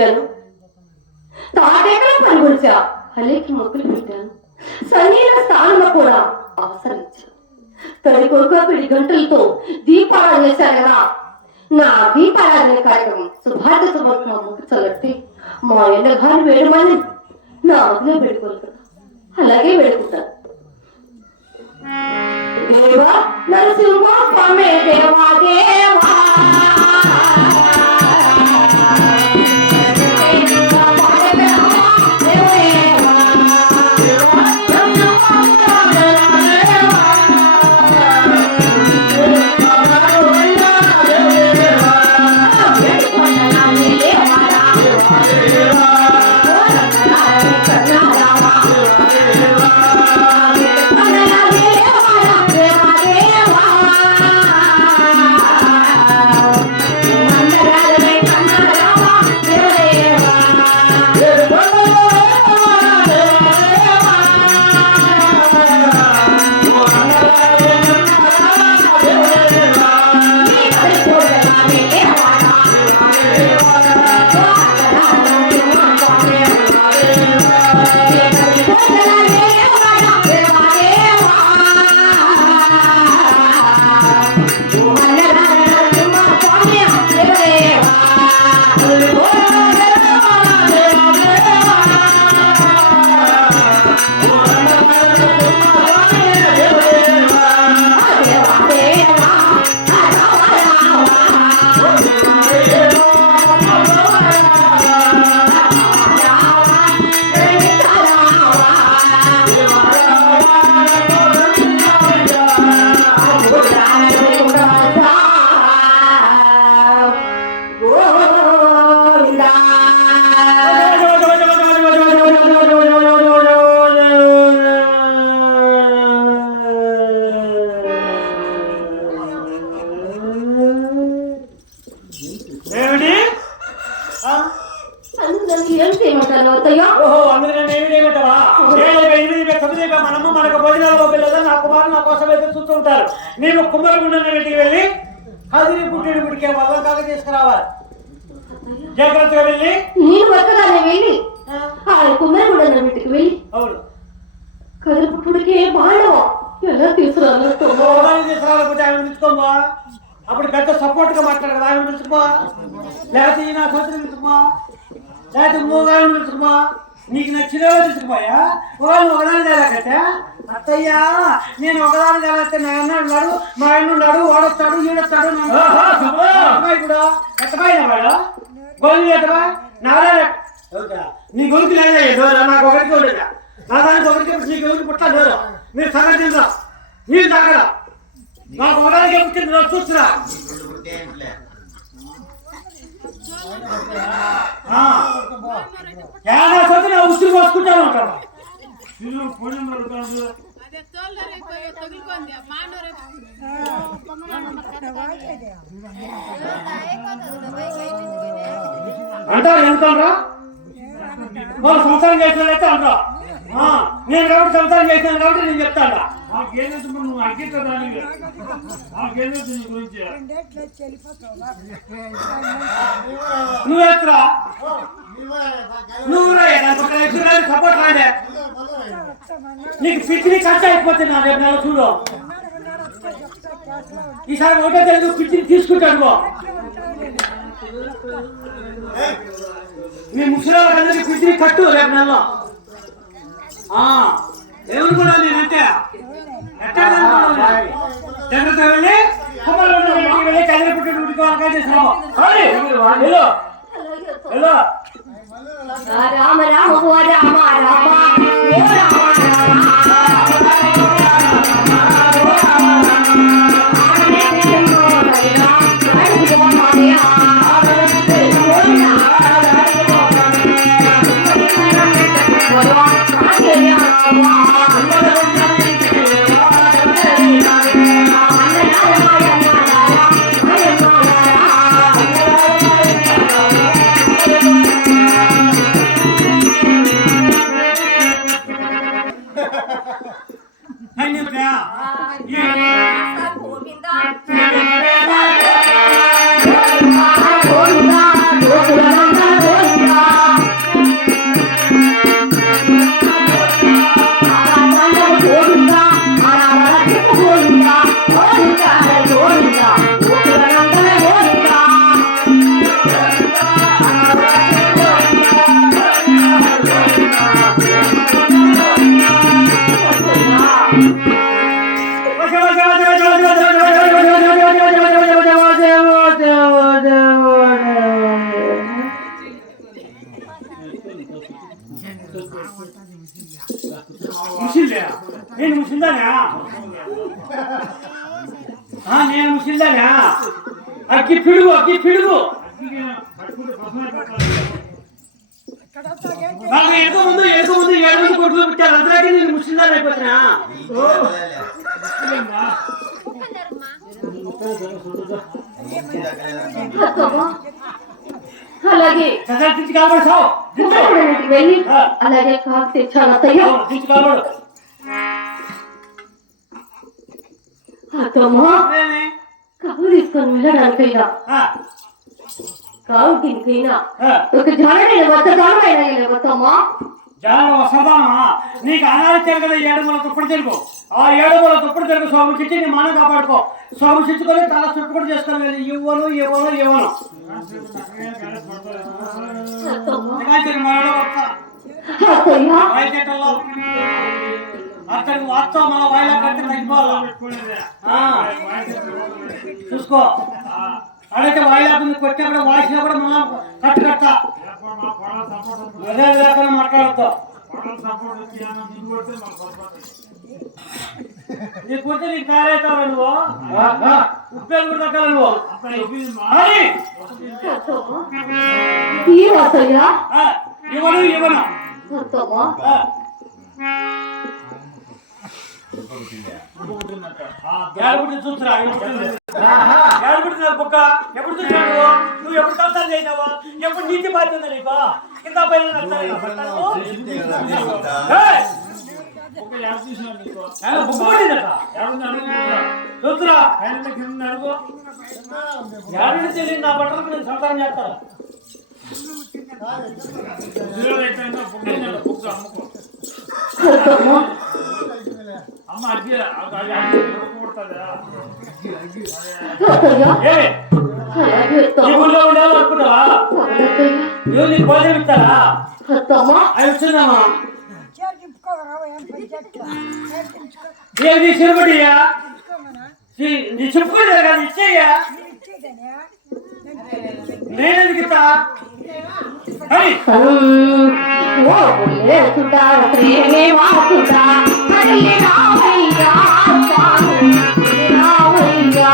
పెట్టాను తాటేకలు పరిమర్చా హలేకి మొక్కులు పెట్టాను సన్నీల స్థానంలో కూడా అవసరం తొలి కొడుకు పిడి గంటలతో దీపారాధన చేశారు కదా. నా దీపారాధన కార్యక్రమం శుభార్థ శుభక్రమం ముక్కు చల్లట్టి మా ఎండగాని వేడమని నా వదిలే పెట్టుకోరు అలాగే పెట్టుకుంటాను దేవా నరసింహ స్వామి దేవా దేవా. కదుపుడికి బాణవా ఎలా పిలుచుకోమా అప్పుడు పెద్ద సపోర్ట్గా మాట్లాడు కదా ఆయన పిలుచుకో లేకపోతే ఈ నా సోదరు పిలుచుకో లేకపోతే మూగాయన పిలుచుకో నీకు నచ్చినవో తీసుకుపోయా? వాళ్ళు ఒకదాని అత్తయ్యా నేను ఒకదాని తేలాస్తే నా అన్న ఉన్నాడు మా ఆయన ఉన్నాడు వాడొస్తాడు ఈడొస్తాడు ఇప్పుడు ఎత్తపోయిన వాడు? గోలు ఎత్తబా నారా నీ గొలుకు లేదా డోరా నాకు ఒకరికి ఉండదు నా దానికి ఒకరికి నీ గొలుకు పుట్ట డోరు మీరు సంగతి తిందా మీరు తాగరా? నాకు ఒకదానికి ఎప్పుడు నేను చూస్తున్నా ఏడా సొంత నా ఉసురు పోసుకుంటాను అంటారా? మానవరే అంటారు? వాళ్ళు సంసారం చేసినట్లయితే అంటారా నేను కాబట్టి సంసారం చేశాను కాబట్టి నేను చెప్తాడా చెప్తాను నువ్వు అగ్గిట్ల దానివి నాకేదో నీ గురించి. నువ్వు ఎత్తరా. నువ్వు సపోర్ట్ రాడే నీకు పిచ్చిని ఖర్చు అయిపోతుంది నా రేపు నెల చూడు. ఈసారి ఒకటే తెలుగు పిచ్చిని తీసుకుంటాడు పో. మీ ముసలి వాళ్ళందరికీ పిచ్చిని కట్టు రేపు నెలలో. ఎవరు కూడా నేనంటే జాగ్రత్త వెళ్ళి ఇంటికి వెళ్ళి కదిరి పుట్టిన ఇంటికి వంకాయ చేసినాము రామ రామ రామ. తెచ్చి కాపాడు సావు. దించు వెళ్ళి అలాగే కాకు తెచ్చాను అత్తయ్య. దించు కాపాడు అత్తమ్మా. కాకు తీసుకొని వెళ్ళడానికైనా కావు దీనికైనా. ఒక వద్ద వసదామా నీకు అనారోగ్యం కదా ఏడు మూల తుప్పుడు తెలుగు. ఆ ఏడవల తప్పుడు తెలుగు స్వామి చిచ్చి నీ మనం కాపాడుకో. స్వామి చిచ్చుకొని తల చుట్టుకుని చేసుకొని వెళ్ళి ఇవ్వను ఇవ్వను ఇవ్వను. అక్కడే గడప అక్కడికి వస్తా మన వాయిల కట్టి తగ్గిపోవాలి? చూసుకో. అడైతే వాయిలాకు నువ్వు కొట్టే కూడా వాయిసినా కూడా మనం కట్టు కడతా. ఏర్పాటు నీ కొట్టి నీకు తయారవుతావు నువ్వు? ఉప్పేలు కూడా తగ్గాలి నువ్వు? ఇవ్వను ఇవ్వను. ఏడుగుడి బుక్క? ఎప్పుడు చూసినా నువ్వు? ఎప్పుడు సంసారం చేసినావా ఎప్పుడు నీతి బాధ్యత నీకు? కింద పైన ఏడుగుడి తెలియదు నా బట్టలకు నేను సంసారం చేస్తాను అమ్మ అలాగే ఈ ఊళ్ళో ఉండాలి అనుకుంటావా అత్తయ్య నువ్వు నీకు భోజనం ఇస్తారా అవి వచ్చిందమ్మా ఏది సిరుబడియా నీ చెప్పుకోలే కదా ఇచ్చేయ్యా. నేనెందుకు ఇస్తా? లేకుండా ప్రేమే వాసుడా మళ్ళీ రావయ్యా రావయ్యా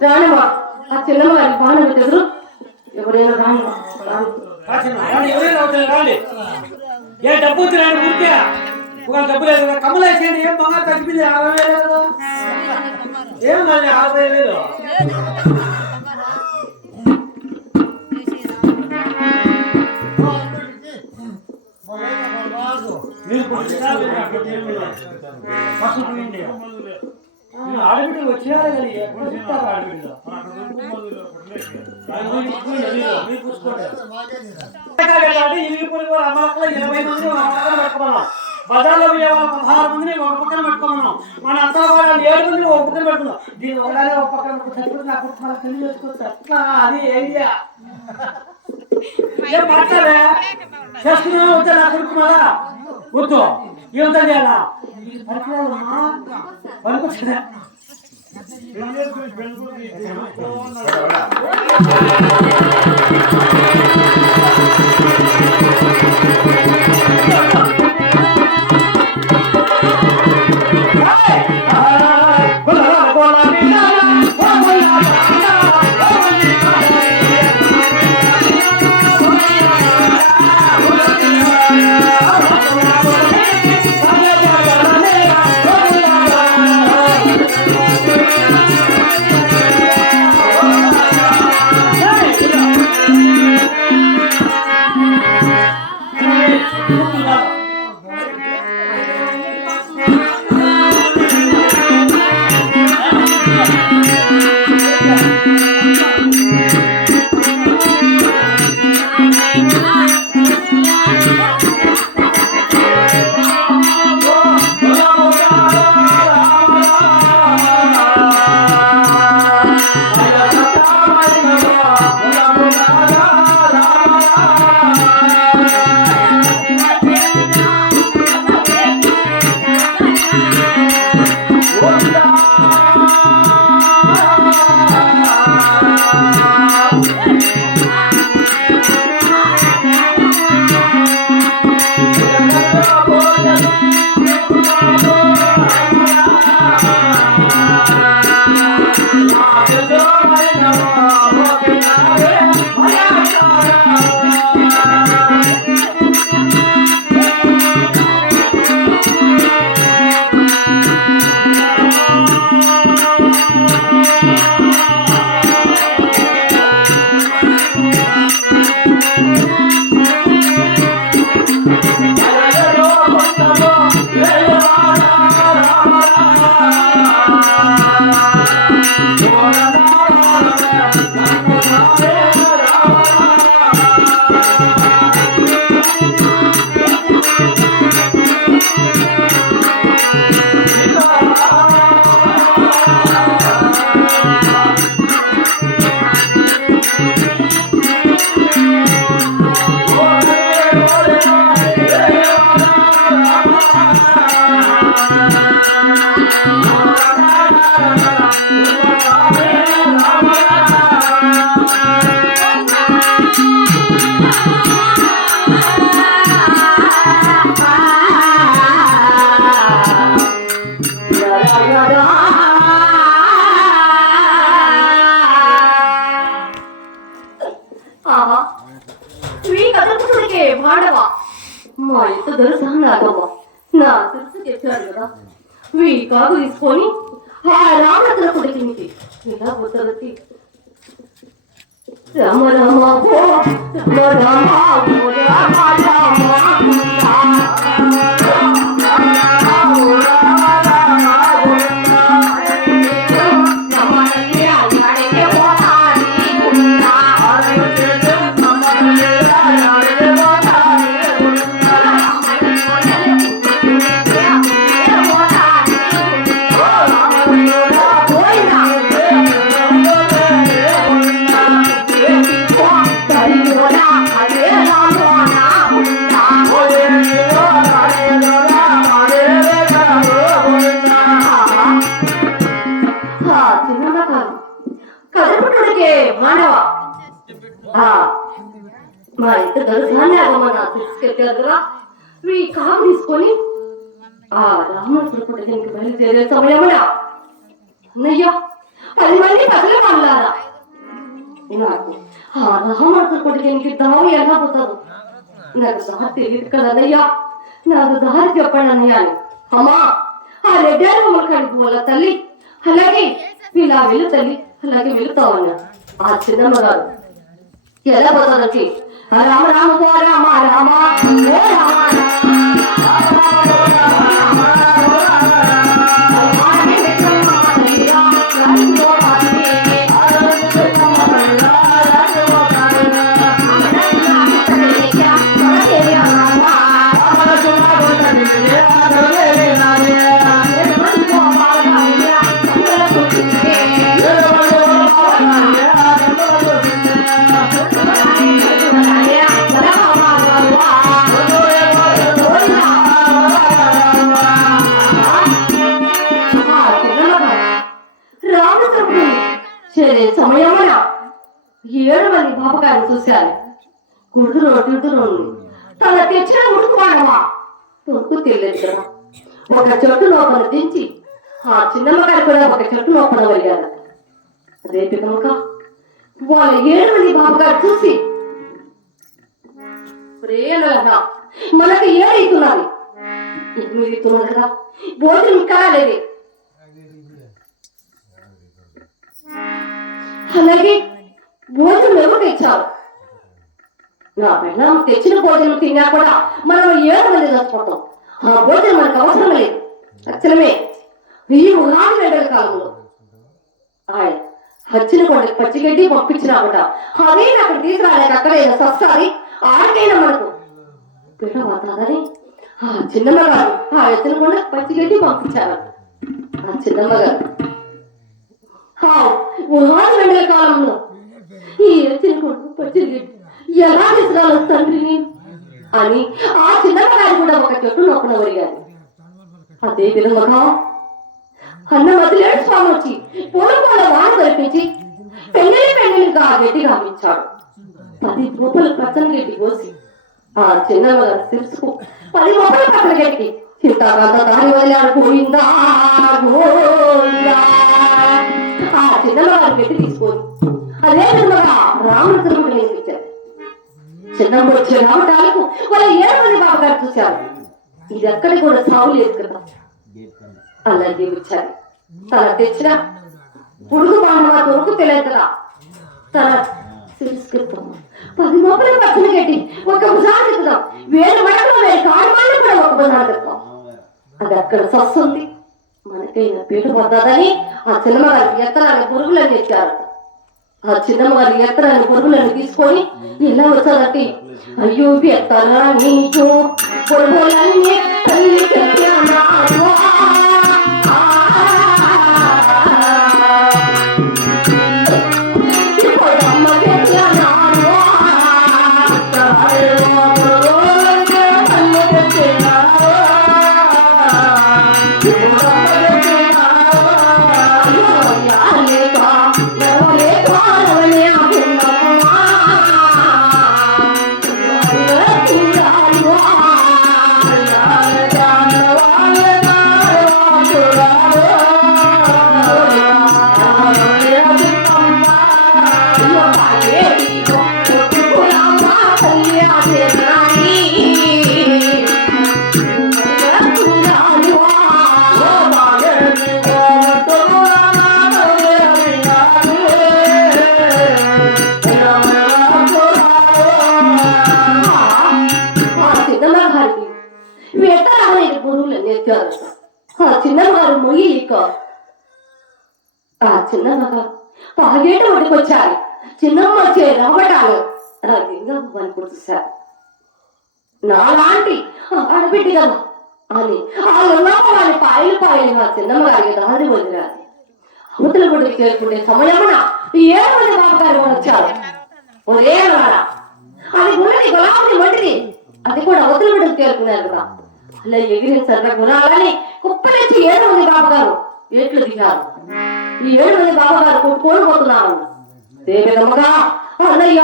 రానమ్మా ఆ చిన్నమ్మ గారి బాణం ఎదురు ఎవరైనా రానమ్మా రాండి ఏ డబ్బు ఉంది రాండి ఒక డబ్బు లేదు కదా వేసేయండి ఏం బాగా తగ్గిపోయింది అరవై వేలు కదా. ఏం మళ్ళీ అరవై వేలు. మీరు ఆడబిడ్డలు వచ్చినారా ఇరవై మంది బజార్లో వాళ్ళ పదహారు మందిని ఒక పక్కన పెట్టుకున్నాం మన అంతా ఏడు మందిని ఒక పక్కన పెట్టుకున్నాం. దీని ఒకదాన్ని ఒక పక్కన పెట్టుకుని నా కుటుంబ పెళ్ళి చేసుకోవచ్చు అట్లా అది ఐడియా ఏం మాట్లాడే చేసుకున్నా వద్దా నా కొడుకు మళ్ళా? వద్దు. ఏమంతా చేయాలా పనికిరాదమ్మా పనికొచ్చిందా ఆహా కదా? మీ కారు తీసుకొని? ఆ రామేశ్వర పుట్టడానికి బయలుదేరే సమయమున అన్నయ్య పది మంది ప్రజలు మళ్ళారా నాకు ఆ రామేశ్వర పుట్టడానికి దారి ఎలా పోతారు? నాకు దారి తెలియదు కదా అన్నయ్య. నాకు దారి చెప్పండి అన్నయ్య. అని అమ్మా ఆ రెడ్డారు మమ్మల్ని పోల తల్లి. అలాగే ఇలా వెళ్ళు తల్లి అలాగే వెళుతావు అన్న ఆ చిన్నమ్మ గారు. ఎలా పోతారంటే రామ రామ ఓ రామ రామ ఓ రామ సరే సమయమున ఏడు మంది పాపగారు చూశారు. కుడుదురు కుడుదురు తన తెచ్చిన ఉడుకు వాడమా? తొడుకు తెలియదు ఒక చెట్టు లోపల దించి ఆ చిన్నమ్మ కూడా ఒక చెట్టు లోపల వెళ్ళారు రేపు కనుక వాళ్ళ ఏడు మంది బాబుగారు చూసి ప్రేమగా మనకి ఏడు ఇస్తున్నది ఎనిమిది ఇస్తున్నది కదా భోజనం కాలేదే అలాగే భోజనం ఎవరు తెచ్చారు? నా పెళ్ళాం తెచ్చిన భోజనం తిన్నా కూడా మనం ఏడు మంది చచ్చిపోతాం. ఆ భోజనం మనకు అవసరం లేదు. అచ్చలమే. ఈ ఉగాది వేడల కాలంలో ఆయన హచ్చిన కూడా పచ్చిగడ్డి పంపించినా కూడా అవే అక్కడ తీసుకురాలేక అక్కడే సస్తారి ఆడికైనా మనకు. పిల్ల పోతాదని ఆ చిన్నమ్మ గారు ఆ ఎత్తున కూడా పచ్చిగడ్డి పంపించారు. ఆ చిన్నమ్మ గారు. ఆ కాలంలో. ఈ ఎత్తిన కొడుకు పచ్చిగడ్డి ఎలా విసిరాలి తండ్రిని? అని ఆ చిన్నపిల్లాడు కూడా ఒక చెట్టు నొక్కన ఒరిగారు అదే విధంగా అన్న వదిలేడు స్వామి వచ్చి పూలపాల వాన కల్పించి పెళ్ళి పెళ్ళిగా గడ్డి గావించాడు. పది రూపాయలు పచ్చని గడ్డి కోసి ఆ చిన్నమ్మ గారు పది రూపాయలు పచ్చని గడ్డి చింతాకాంత దాని వదిలాడు పోయిందా గోయిందా ఆ చిన్నమ్మ గారు తీసుకోదు అదే విధంగా రామచంద్రుడు నేర్పించారు. చిన్నమ్మ వచ్చే రావటాలకు వాళ్ళ ఏడమని బాబు గారు చూశారు. ఇది ఎక్కడ కూడా సాగు లేదు కదా అలాగే వచ్చారు. తల తెచ్చిన పురుగు బాగా దొరుకు తెలియదు కదా. తన తెలుసుకెళ్తాం పది మొక్కలు పక్కన కట్టి ఒక భుజాన్ని ఎక్కుదాం వేరు మడకలో వేరు కాడమాన్ని కూడా ఒక భుజాన్ని ఎక్కుదాం అది అక్కడ సస్తుంది మనకి పీట పడుతుందని ఆ చిన్నమ్మగారి గారికి పురుగులను పురుగులని ఎత్తారు ఆ చిన్నమ్మగారి గారి పురుగులను తీసుకొని ఇలా వచ్చాదంటే అయ్యో ఎత్తరా నీకు పురుగులన్నీ తల్లి ఆడబిడ్డి కదా అని వాళ్ళ వాళ్ళ పాయలు పాయలుగా చిన్నమ్మ గారికి దారి వదిలారు అవతల గుడికి చేరుకునే సమయమున ఏడు మంది బాబుగారు వచ్చారు. ఒరే రాడా అది గుడిని గులాబీ వంటిది అది కూడా అవతల గుడికి చేరుకున్నారు కదా. అలా ఎగిరిన సర్వ గుణాలని కుప్పలించి ఏడు మంది బాబుగారు ఏట్లు దిగారు. ఈ ఏడు మంది బాబుగారు కొట్టుకొని పోతున్నారు. దేవిదమ్మగా అన్నయ్య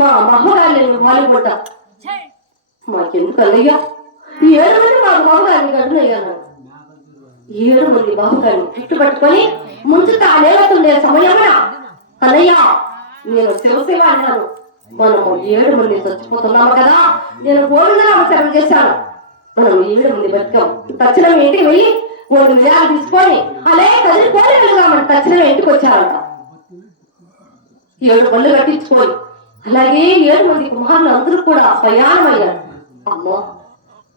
మా అమ్మగారిని వాలిపడ్డా మాకెందుకు అన్నయ్య? ఈ ఏడు మంది మా బాబుగారిని కడునయ్యాను ఏడు మంది బాబుగారిని చుట్టుపట్టుకొని ముందు తానేస్తుండే సమయమున అన్నయ్య నేను శివసేవ అన్నాను మనము ఏడు మంది చచ్చిపోతున్నాము కదా. నేను గోవిందనామచరణ చేశాను. మనం ఏడు మంది బతికాం. తక్షణం ఇంటికి వెళ్ళి మూడు విజయాలు తీసుకొని అలాగే కదిలిపోయి వెళ్దామని తక్షణం ఇంటికి వచ్చారంట. ఏడు పళ్ళు కట్టించుకొని అలాగే ఏడు మంది కుమారులు అందరూ కూడా ప్రయాణమయ్యారు. అమ్మో!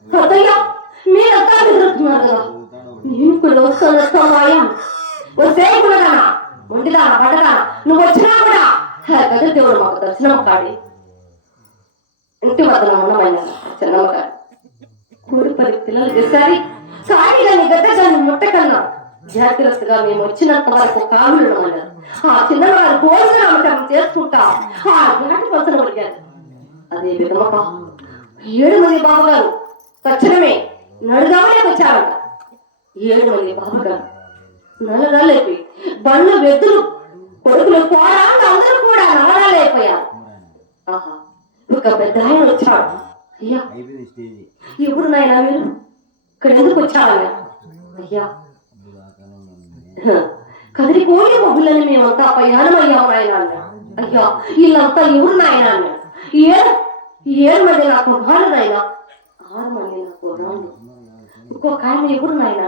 అదయ్యా మీరు అక్కడ ఎదురుతున్నారు కదా. నేను కూడా వస్తాను వస్తామాయా వస్తే కూడా ఒంటిదా పడదా నువ్వు వచ్చినా కూడా? కదా దేవుడు మాకు దర్శనం కాడి ఇంటి వద్ద ఉన్నమైన చిన్నమ్మ గారు కోడి పది పిల్లలు చేశారి. కానీ దాన్ని గద్దగాన్ని ముట్టకన్నా. జాగ్రత్తగా మేము వచ్చినంత వరకు కావులు అన్నారు ఆ చిన్నవారు భోజనామకరం చేసుకుంటా. ఆ నాటి కోసం పడిగారు అదే విధముగా ఏడు మంది బాబు గారు తక్షణమే నడుగానే వచ్చారంట ఏడు మంది బాబుగారు. నల్లగాలైపోయి బండ్లు వెద్దులు కొడుకులు పోరాళ్ళు అందరూ కూడా నల్లగాలైపోయారు ఆహా ఒక పెద్ద ఆయన వచ్చాడు. అయ్యా ఎప్పుడు స్టేజ్ నాయనా మీరు? ఇక్కడ ఎందుకు వచ్చారయ్యా అయ్యా? కదిలిపోయే కోడి మేమంతా ప్రయాణం అయ్యాం నాయన అయ్యా వీళ్ళంతా ఎవరు నాయన ఏడు ఏడు మంది నాకు కుమారు నాయన. ఆరు మంది నా ఇంకొక ఆయన ఎవరు నాయన.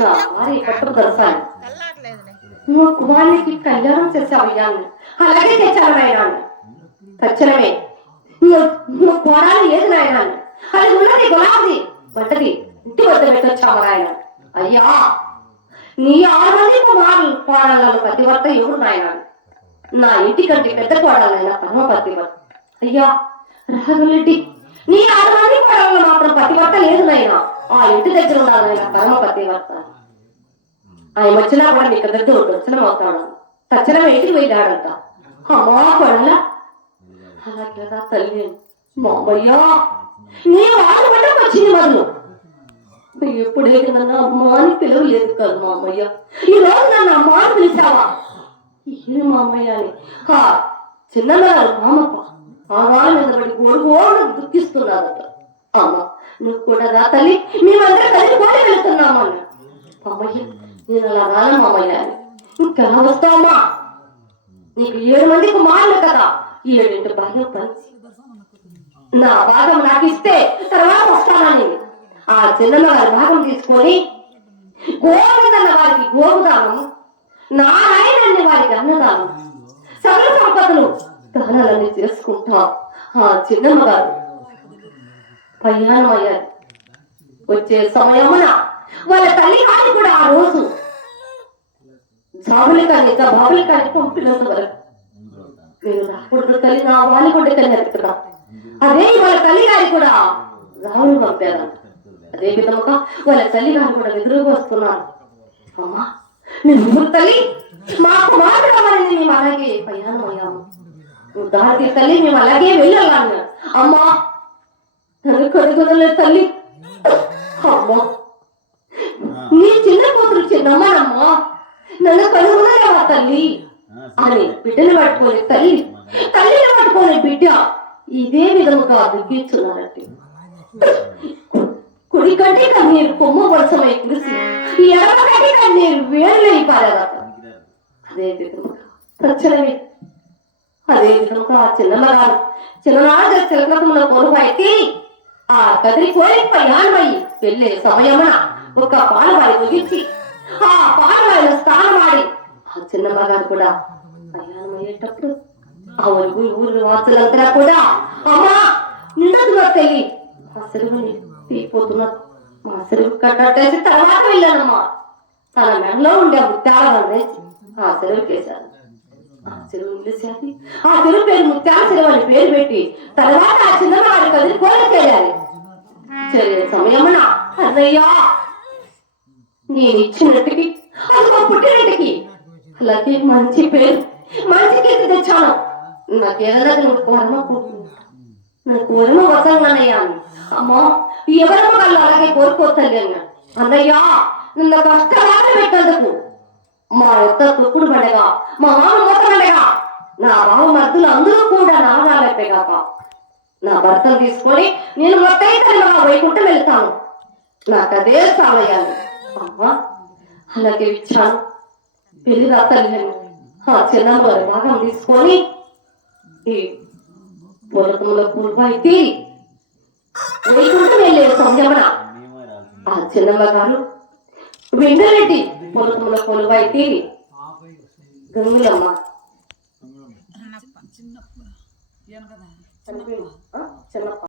నా భార్య పట్టు దర్శాలి నువ్వు కుమారునికి కళ్యాణం చేసావయ్యా అలాగే చేశాను నాయన అన్నాడు. నువ్వు నువ్వు కోడాలి ఏది నాయన అది ఉన్నది గులాబీ. బట్టది ఇంటి వద్ద పెట్టొచ్చాము నాయన. అయ్యా నీ ఆరు మంది కుమారులు. కోడళ్ళ పతివర్త ఎవరు నాయన నా ఇంటి కంటే పెద్ద కోడలైన పరమ పతివర్త అయ్యా రాఘవరెడ్డి. నీ ఆరు మంది మాత్రం పతివర్త లేదు నాయన. ఆ ఇంటి దగ్గర ఉన్నారు నాయన పరమ పతివర్త. ఆయన వచ్చినా కూడా మీకు దగ్గర దర్శనం అవుతాడు తక్షణం ఇంటికి వెళ్ళాడంట అమ్మా కొడల అలాగే తల్లి. మామయ్యా నీ వాళ్ళు కూడా వచ్చింది మొదలు ఎప్పుడైతే నన్ను అమ్మ అని పిలవలేదు కాదు మామయ్య ఈ రోజు నన్ను అమ్మ అని పిలిచావా ఏ మామయ్య అని? హా మామప్ప. ఆ వాళ్ళ మీద పడి గోడు దుఃఖిస్తున్నారట. అమ్మ నువ్వు కూడా రా తల్లి మేమందరం కలిసి కోరి వెళ్తున్నాము అని మామయ్య నేను అలా రాను మామయ్య ఇంకా వస్తావమ్మా? నీకు ఏడు మంది కుమారులు కదా. ఏడింటి భాగం పంచి నా భాగం నాకు ఇస్తే తర్వాత వస్తానని ఆ చిన్నమ్మ గారి భాగం తీసుకొని గోవిందన్న వారికి గోవుదానం నారాయణ వారికి అన్నదానం సకల సంపదలు దానాలన్నీ చేసుకుంటా ఆ చిన్నమ్మ గారు. ప్రయాణం అయ్యారు వచ్చే సమయమున వాళ్ళ తల్లి గారి కూడా ఆ రోజు జాబులు కానీ బాబులు కానీ పంపినంత వరకు. నేను రాకూడదు తల్లి నా వాళ్ళు కూడా తల్లి అడుగుతున్నా అదే వాళ్ళ తల్లి గారి కూడా రావులు పంపారు. అదే విధముగా వాళ్ళ తల్లి గారు కూడా ఎదురుగా వస్తున్నారు. అమ్మా మీరు తల్లి మా కుమారుడు కావాలని మేము అలాగే ప్రయాణం అయ్యాము నువ్వు దారి తల్లి మేము అలాగే వెళ్ళాలన్నా అమ్మా నన్ను కడుగుదలే తల్లి. అమ్మా నీ చిన్న కూతురు చిన్నమ్మనమ్మా. నన్ను కనుగొనలేవా తల్లి? అని బిడ్డను పట్టుకొని తల్లి తల్లిని పట్టుకొని బిడ్డ. ఇదే విధముగా దుఃఖిస్తున్నారంటే కుడి కంటే కన్నీరు కొమ్మ వరుసమై కురిసి ఎడమ కంటే కన్నీరు వేరులై పారదట అదే విధముగా తక్షణమే అదే విధముగా ఆ చిన్నగారు చిన్ననాడు చిలకముల కొనుపైకి ఆ కదిరి కోరి ప్రయాణమయ్యి వెళ్ళే సమయమున ఒక పాలవారి ముగించి ఆ పాలవారిని స్థానమాడి ఆ చిన్నమ్మగారు కూడా ప్రయాణం అయ్యేటప్పుడు ఆ ఊరు ఊరు వాసులంతా కూడా అమ్మా నిండదుగా తల్లి మా సెలవుని తీపోతున్నా మా సెలవు కట్టేసి తర్వాత వెళ్ళానమ్మా. తన మెడలో ఉండే ముత్యాల వేసి ఆ సెలవు కేశారు చెరువు నిలిచేది ఆ చెరువు పేరు ముత్యాల చెరువు అని పేరు పెట్టి తర్వాత ఆ చిన్నవాడి కదిలి కోల చేయాలి. సమయమున అన్నయ్యా నేను ఇచ్చినట్టుకి అదిగో పుట్టినట్టుకి. అలాగే మంచి పేరు మంచి కీర్తి తెచ్చాను. నాకేదైనా నువ్వు కోరమ నేను కోరమ వసంగానయ్యా అమ్మో ఎవరమ్మ వాళ్ళు అలాగే కోరుకోవద్దండి అన్నయ్యా నిన్న కష్టమాట పెట్టేందుకు మా యొక్క తుక్కుడు పండగ మా మామ మూత పండగ నా బావ బావమర్దులు అందరూ కూడా నాగాలెప్పే కాక. నా భర్తలు తీసుకొని నేను మొత్తైతే వైకుంఠం వెళ్తాను. నాకు అదే సావయాలి అమ్మా అలాగే ఇచ్చాను. పెళ్ళి రాతల్ని ఆ చిన్నమ్మ గారి భాగం తీసుకొని ఈ పొలకంలో పూర్వాయి తీరి వెళ్ళే సంయమన ఆ చిన్నమ్మ గారు వెండరెడ్డి పొలకంలో కొలువాయి తీరి గంగులమ్మ. ఆ? చిన్నప్ప.